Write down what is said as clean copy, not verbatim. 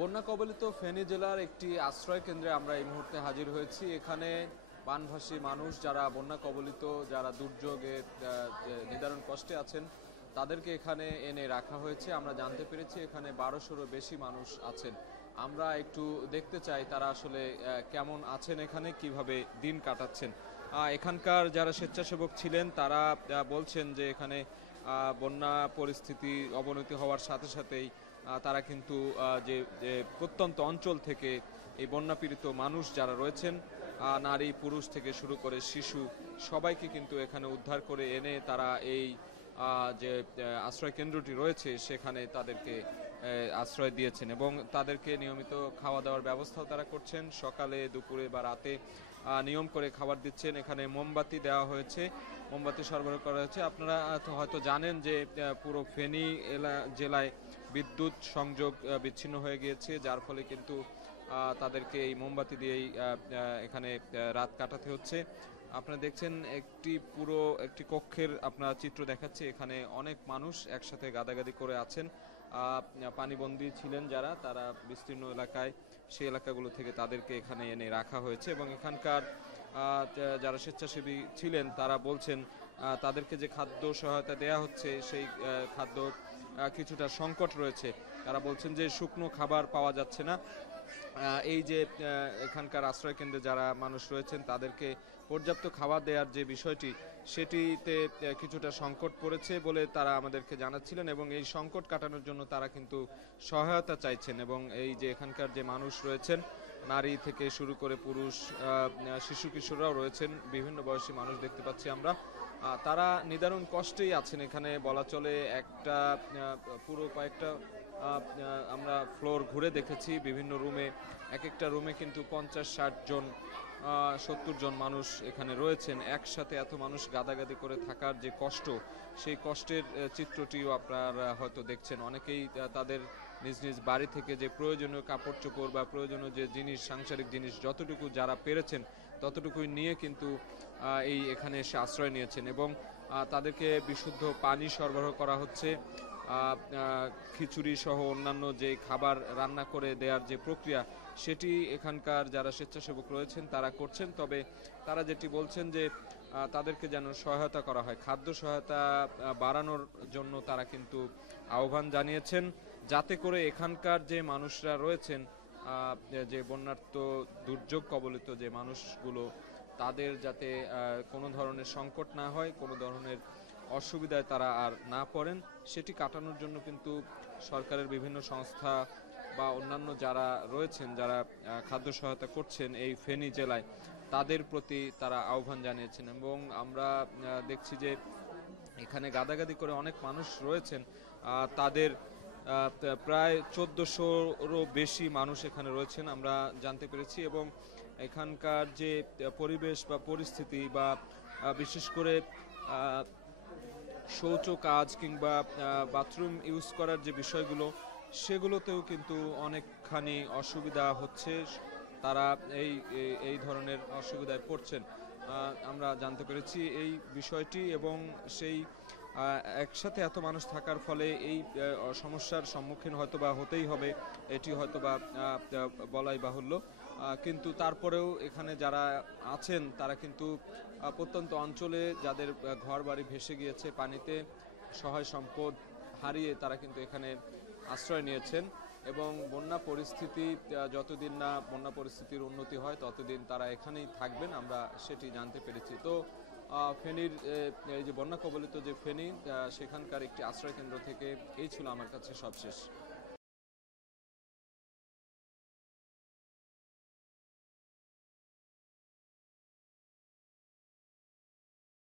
বন্যা কবলিত ফেনী জেলার একটি আশ্রয় কেন্দ্রে আমরা এই মুহূর্তে হাজির হয়েছি। এখানে বানভাসী মানুষ যারা বন্যা কবলিত, যারা দুর্যোগে নিদারুণ কষ্টে আছেন, তাদেরকে এখানে এনে রাখা হয়েছে। আমরা জানতে পেরেছি এখানে 1200-রও বেশি মানুষ আছেন। আমরা একটু দেখতে চাই তারা আসলে কেমন আছেন, এখানে কিভাবে দিন কাটাচ্ছেন। এখানকার যারা স্বেচ্ছাসেবক ছিলেন তারা বলছেন যে এখানে বন্যা পরিস্থিতি অবনতি হওয়ার সাথে সাথেই তারা কিন্তু যে প্রত্যন্ত অঞ্চল থেকে এই বন্যাপীড়িত মানুষ যারা রয়েছেন, নারী পুরুষ থেকে শুরু করে শিশু, সবাইকে কিন্তু এখানে উদ্ধার করে এনে তারা এই যে আশ্রয় কেন্দ্রটি রয়েছে সেখানে তাদেরকে আশ্রয় দিয়েছেন এবং তাদেরকে নিয়মিত খাওয়া দাওয়ার ব্যবস্থাও তারা করছেন। সকালে, দুপুরে বা রাতে নিয়ম করে খাবার দিচ্ছেন। এখানে মোমবাতি দেওয়া হয়েছে, মোমবাতি সরবরাহ করা হয়েছে। আপনারা হয়তো জানেন যে পুরো ফেনী জেলায় বিদ্যুৎ সংযোগ বিচ্ছিন্ন হয়ে গিয়েছে, যার ফলে কিন্তু তাদেরকে এই মোমবাতি দিয়েই এখানে রাত কাটাতে হচ্ছে। আপনারা দেখছেন একটি কক্ষের আপনার চিত্র দেখাচ্ছে। এখানে অনেক মানুষ একসাথে গাদাগাদি করে আছেন। পানিবন্দী ছিলেন যারা, তারা বিস্তীর্ণ এলাকায়, সেই এলাকাগুলো থেকে তাদেরকে এখানে এনে রাখা হয়েছে এবং এখানকার যারা স্বেচ্ছাসেবী ছিলেন তারা বলছেন তাদেরকে যে খাদ্য সহায়তা দেয়া হচ্ছে সেই খাদ্য কিছুটা সংকট রয়েছে। তারা বলছেন যে শুকনো খাবার পাওয়া যাচ্ছে না। এই যে এখানকার আশ্রয় কেন্দ্রে যারা মানুষ রয়েছেন তাদেরকে পর্যাপ্ত খাবার দেওয়ার যে বিষয়টি, সেটিতে কিছুটা সংকট পড়েছে বলে তারা আমাদেরকে জানাচ্ছিলেন এবং এই সংকট কাটানোর জন্য তারা কিন্তু সহায়তা চাইছেন। এবং এই যে এখানকার যে মানুষ রয়েছেন, নারী থেকে শুরু করে পুরুষ, শিশু কিশোররাও রয়েছেন, বিভিন্ন বয়সী মানুষ দেখতে পাচ্ছি আমরা। তারা নিদারুণ কষ্টেই আছেন। এখানে বলা চলে পুরো কয়েকটা আমরা ফ্লোর ঘুরে দেখেছি, বিভিন্ন রুমে, এক একটা রুমে কিন্তু 50-60 জন 70 জন মানুষ এখানে রয়েছেন। একসাথে এত মানুষ গাদাগাদি করে থাকার যে কষ্ট, সেই কষ্টের চিত্রটিও আপনারা হয়তো দেখছেন। অনেকেই তাদের নিজ নিজ বাড়ি থেকে যে প্রয়োজনীয় কাপড় চোপড় বা প্রয়োজনীয় যে জিনিস, সাংসারিক জিনিস যতটুকু যারা পেরেছেন ততটুকুই নিয়ে কিন্তু এখানে এসে আশ্রয় নিয়েছেন এবং তাদেরকে বিশুদ্ধ পানি সরবরাহ করা হচ্ছে। খিচুড়ি সহ অন্যান্য যে খাবার রান্না করে দেওয়ার যে প্রক্রিয়া, সেটি এখানকার যারা স্বেচ্ছাসেবক রয়েছেন তারা করছেন। তবে তারা যেটি বলছেন যে তাদেরকে যেন সহায়তা করা হয়, খাদ্য সহায়তা বাড়ানোর জন্য তারা কিন্তু আহ্বান জানিয়েছেন, যাতে করে এখানকার যে মানুষরা রয়েছেন, যে বন্যার্ত দুর্যোগ কবলিত যে মানুষগুলো, তাদের যাতে কোনো ধরনের সংকট না হয়, কোনো ধরনের অসুবিধায় তারা আর না পড়েন, সেটি কাটানোর জন্য কিন্তু সরকারের বিভিন্ন সংস্থা বা অন্যান্য যারা রয়েছেন, যারা খাদ্য সহায়তা করছেন এই ফেনী জেলায়, তাদের প্রতি তারা আহ্বান জানিয়েছেন। এবং আমরা দেখছি যে এখানে গাদাগাদি করে অনেক মানুষ রয়েছেন, তাদের প্রায় 1400-রও বেশি মানুষ এখানে রয়েছেন আমরা জানতে পেরেছি। এবং এখানকার যে পরিবেশ বা পরিস্থিতি বা বিশেষ করে শৌচ কাজ কিংবা বাথরুম ইউজ করার যে বিষয়গুলো, সেগুলোতেও কিন্তু অনেকখানি অসুবিধা হচ্ছে। তারা এই ধরনের অসুবিধায় পড়ছেন আমরা জানতে পেরেছি এই বিষয়টি। এবং সেই একসাথে এত মানুষ থাকার ফলে এই সমস্যার সম্মুখীন হয়তোবা হতেই হবে, এটি হয়তোবা বলাই বাহুল্য। কিন্তু তারপরেও এখানে যারা আছেন তারা কিন্তু প্রত্যন্ত অঞ্চলে যাদের ঘর বাড়ি ভেসে গিয়েছে পানিতে, সহায় সম্পদ হারিয়ে তারা কিন্তু এখানে আশ্রয় নিয়েছেন এবং বন্যা পরিস্থিতি যতদিন না বন্যা পরিস্থিতির উন্নতি হয় ততদিন তারা এখানেই থাকবেন, আমরা সেটি জানতে পেরেছি। তো ফেনীর এই যে বন্যা কবলিত যে ফেনী, সেখানকার একটি আশ্রয় কেন্দ্র থেকে এই ছিল আমার কাছে সবশেষ।